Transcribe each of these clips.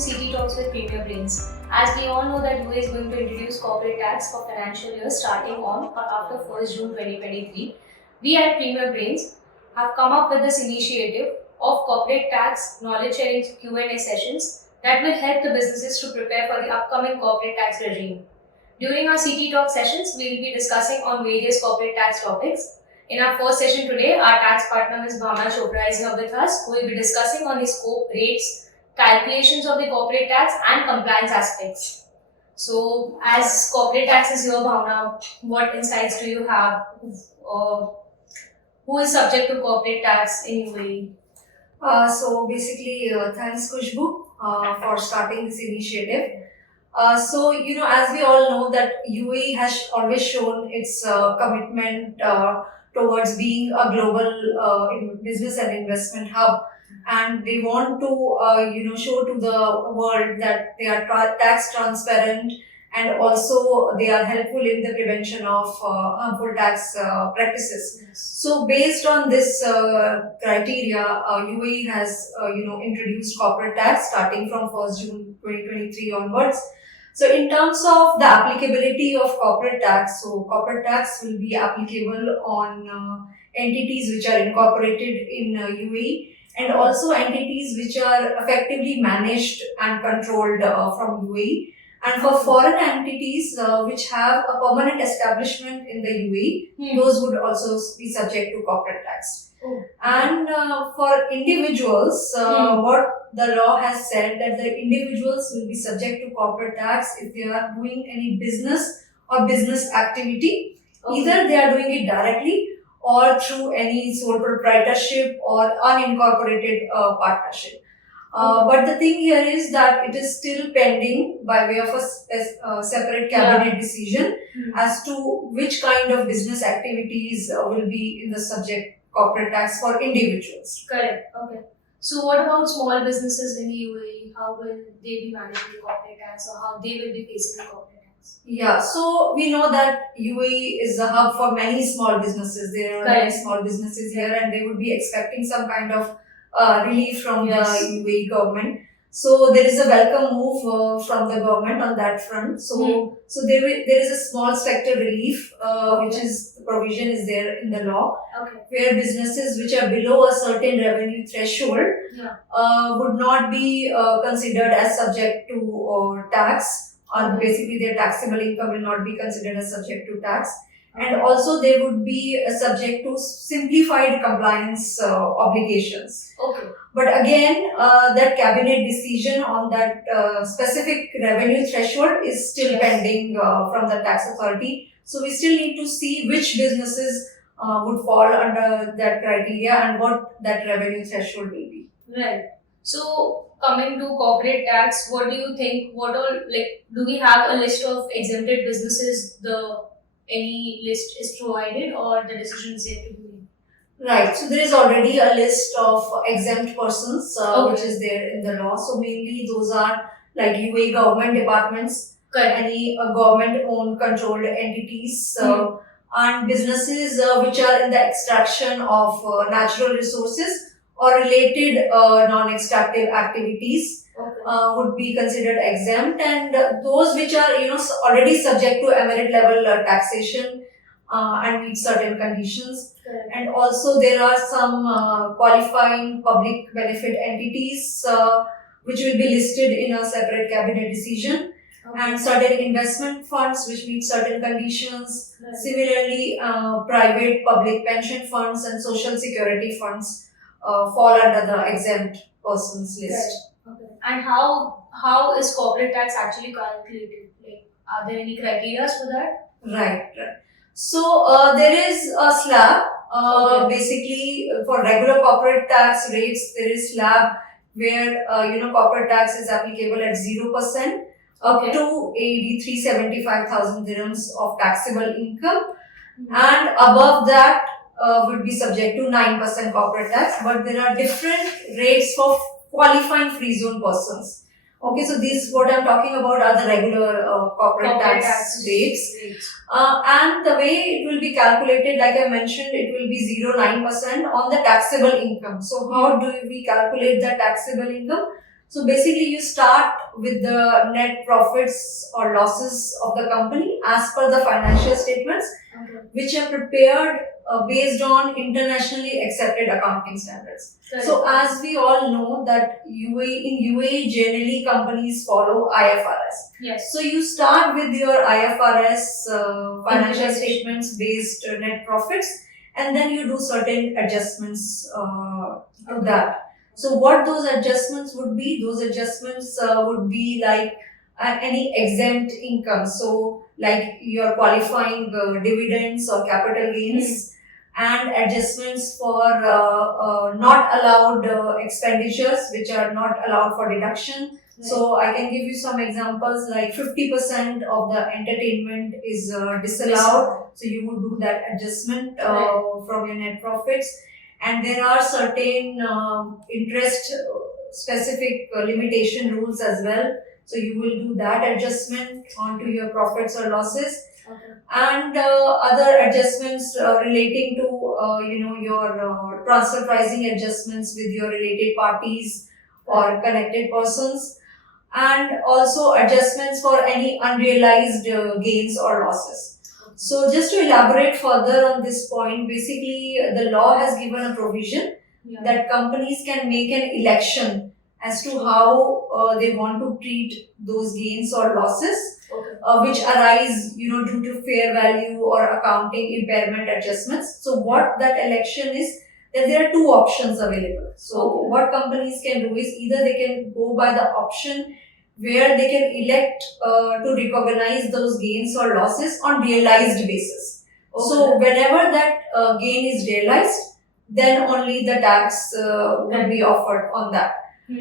CT Talks with Premier Brains. As we all know that UAE is going to introduce corporate tax for financial year starting on or after 1st June 2023, we at Premier Brains have come up with this initiative of corporate tax knowledge sharing Q&A sessions that will help the businesses to prepare for the upcoming corporate tax regime. During our CT Talk sessions, we will be discussing on various corporate tax topics. In our first session today, our tax partner Ms. Bhavna Chopra is here with us, who will be discussing on the scope, rates, calculations of the corporate tax and compliance aspects. So, as corporate tax is here, Bhavna, what insights do you have? Who is subject to corporate tax in UAE? Thanks Kushbu for starting this initiative. As we all know that UAE has always shown its commitment towards being a global business and investment hub, and they want to show to the world that they are tax transparent, and also they are helpful in the prevention of harmful tax practices. Yes. So based on this criteria, UAE has introduced corporate tax starting from 1st June 2023 onwards. So in terms of the applicability of corporate tax, so corporate tax will be applicable on entities which are incorporated in UAE, and also entities which are effectively managed and controlled from UAE. And for foreign entities which have a permanent establishment in the UAE, those would also be subject to corporate tax. Oh. And for individuals, what the law has said that the individuals will be subject to corporate tax if they are doing any business or business activity. Okay. Either they are doing it directly or through any sole proprietorship or unincorporated partnership. But the thing here is that it is still pending by way of a separate cabinet decision as to which kind of business activities will be in the subject corporate tax for individuals. Correct. Okay. So, what about small businesses in the UAE? How will they be managing the corporate tax, or how they will be facing the corporate tax? Yeah, so we know that UAE is a hub for many small businesses. There are many Correct. small businesses here, and they would be expecting some kind of relief from Yes. the UAE government. So there is a welcome move from the government on that front. So there is a small sector relief, which is the provision is there in the law, Okay. where businesses which are below a certain revenue threshold Yeah. would not be considered as subject to tax, or basically their taxable income will not be considered as subject to tax. And also they would be subject to simplified compliance obligations. Okay. But again, that cabinet decision on that specific revenue threshold is still Yes. pending from the tax authority. So we still need to see which businesses would fall under that criteria and what that revenue threshold will be. Right. So, coming to corporate tax, what do you think? What all, like, do we have a list of exempted businesses? Any list is provided, or the decision is yet to be made? Right. So there is already a list of exempt persons Okay. which is there in the law. So mainly those are like UAE government departments, Correct. any government-owned controlled entities, and businesses which are in the extraction of natural resources or related non-extractive activities. Okay. Would be considered exempt, and those which are already subject to emirate level taxation and meet certain conditions. Correct. And also there are some qualifying public benefit entities which will be listed in a separate cabinet decision, Okay. and certain investment funds which meet certain conditions. Right. Similarly, private public pension funds and social security funds fall under the exempt persons list. Right. Okay. And how is corporate tax actually calculated? Like, are there any criteria for that? Right. So there is a slab. Okay. Basically, for regular corporate tax rates, there is slab where corporate tax is applicable at 0% up Okay. to AED 375,000 dirhams of taxable income, and above that would be subject to 9% corporate tax. But there are different rates for qualifying free zone persons. Okay, so these what I'm talking about are the regular corporate tax rates. And the way it will be calculated, like I mentioned, it will be 0.9% on the taxable income. So how do we calculate the taxable income? So basically, you start with the net profits or losses of the company as per the financial statements, Okay. which are prepared based on internationally accepted accounting standards. Correct. So as we all know that UAE generally companies follow IFRS. Yes. So you start with your IFRS financial Implementation. statements based net profits, and then you do certain adjustments to that. So what those adjustments would be? Those adjustments would be like any exempt income. So like your qualifying dividends or capital gains, and adjustments for not allowed expenditures which are not allowed for deduction. So I can give you some examples like 50% of the entertainment is disallowed. So you would do that adjustment from your net profits. And there are certain interest specific limitation rules as well. So you will do that adjustment onto your profits or losses. Okay. And other adjustments relating to your transfer pricing adjustments with your related parties or connected persons, and also adjustments for any unrealized gains or losses. So just to elaborate further on this point, basically the law has given a provision that companies can make an election as to how they want to treat those gains or losses which arise due to fair value or accounting impairment adjustments. So what that election is, that there are two options available. So what companies can do is either they can go by the option where they can elect to recognize those gains or losses on realized basis. So whenever that gain is realized, then only the tax will be offered on that.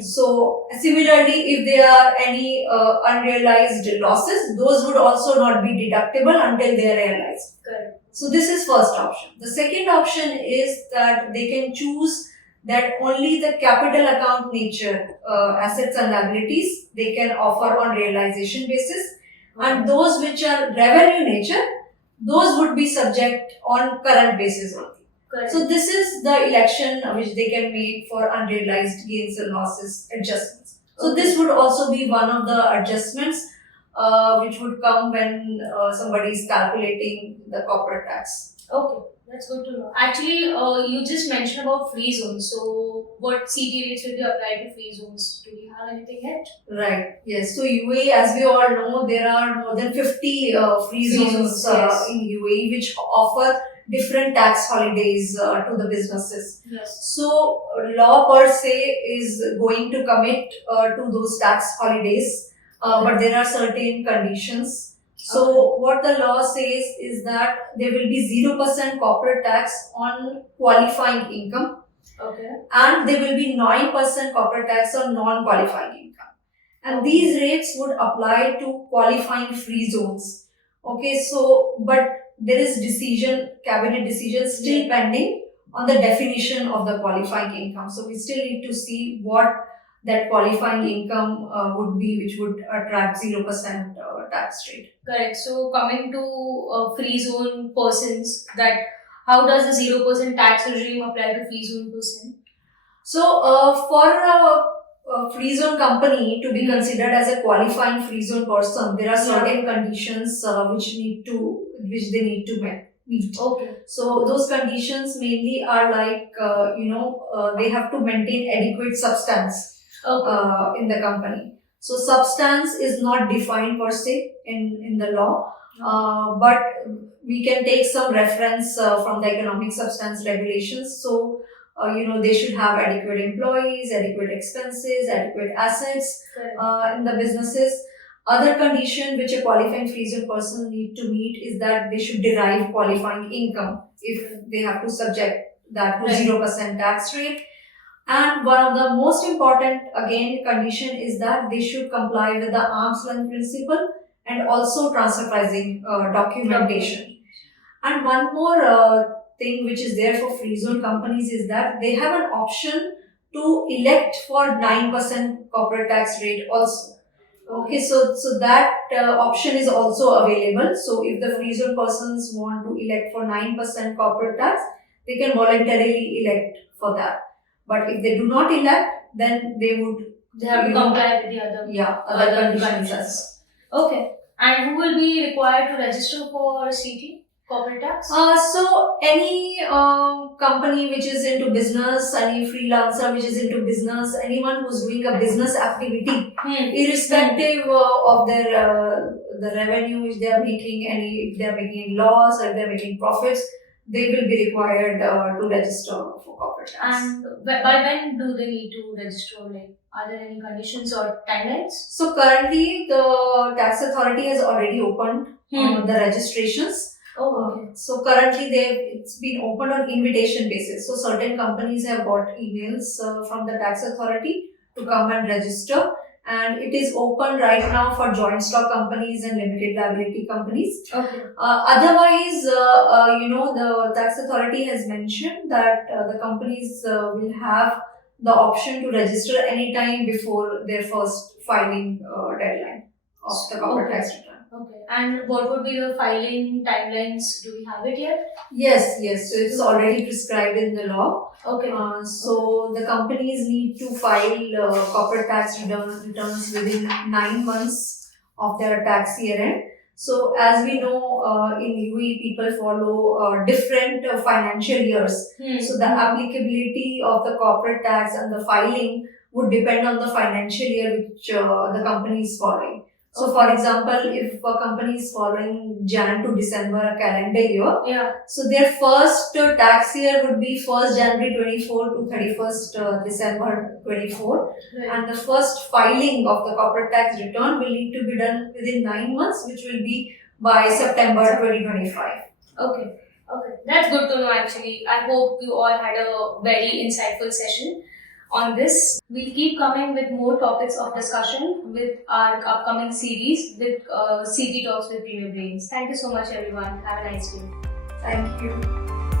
So similarly, if there are any unrealized losses, those would also not be deductible until they are realized. Correct. So this is first option. The second option is that they can choose that only the capital account nature assets and liabilities they can offer on realization basis, and those which are revenue nature, those would be subject on current basis only. Correct. So this is the election which they can make for unrealized gains and losses adjustments. So this would also be one of the adjustments which would come when somebody is calculating the corporate tax. Okay, that's good to know. Actually, you just mentioned about free zones. So, what CT rates will be applied to free zones? Do we have anything yet? Right. Yes. So UAE, as we all know, there are more than 50 free zones yes. in UAE which offer different tax holidays to the businesses. Yes. So law per se is going to commit to those tax holidays, but there are certain conditions. So what the law says is that there will be 0% corporate tax on qualifying income. Okay. And there will be 9% corporate tax on non-qualifying income. And these rates would apply to qualifying free zones. Okay, so but there is cabinet decision still pending on the definition of the qualifying income. So we still need to see what that qualifying income would be, which would attract 0% tax rate. Correct. So coming to free zone persons, that how does the 0% tax regime apply to free zone person? So for a free zone company to be considered as a qualifying free zone person, there are certain conditions which they need to meet. Okay. So those conditions mainly are like they have to maintain adequate substance in the company. So substance is not defined per se in the law, but we can take some reference from the economic substance regulations. So they should have adequate employees, adequate expenses, adequate assets in the businesses. Other condition which a qualifying free zone person need to meet is that they should derive qualifying income if they have to subject that to 0% tax rate. And one of the most important again condition is that they should comply with the arm's length principle and also transfer pricing documentation. And one more thing which is there for free zone companies is that they have an option to elect for 9% corporate tax rate also. Okay, so that option is also available. So if the free zone persons want to elect for 9% corporate tax, they can voluntarily elect for that. But if they do not elect, then they would They have to you know, comply with the other other conditions. Okay. And who will be required to register for CT, corporate tax? So any company which is into business, any freelancer which is into business, anyone who's doing a business activity, irrespective of their the revenue which they are making, any if they are making any loss or if they are making profits, they will be required to register for corporate tax. And by when do they need to register? Like, are there any conditions or timelines? So currently, the tax authority has already opened the registrations. Oh, okay. So currently, it's been opened on invitation basis. So certain companies have got emails from the tax authority to come and register, and it is open right now for joint stock companies and limited liability companies. Okay. Otherwise, the tax authority has mentioned that the companies will have the option to register anytime before their first filing deadline of the corporate tax return. Okay. And what would be the filing timelines? Do we have it yet? Yes. So it's already prescribed in the law. Okay. So the companies need to file corporate tax returns within 9 months of their tax year end. So as we know, in UAE people follow different financial years. So the applicability of the corporate tax and the filing would depend on the financial year which the company is following. So for example, if a company is following Jan to December a calendar year, so their first tax year would be 1st January 24 to 31st December 24. Right. And the first filing of the corporate tax return will need to be done within 9 months, which will be by September 2025. Okay. That's good to know actually. I hope you all had a very insightful session on this. We'll keep coming with more topics of discussion with our upcoming series with CT Talks with Premier Brains. Thank you so much everyone. Have a nice day. Thank you.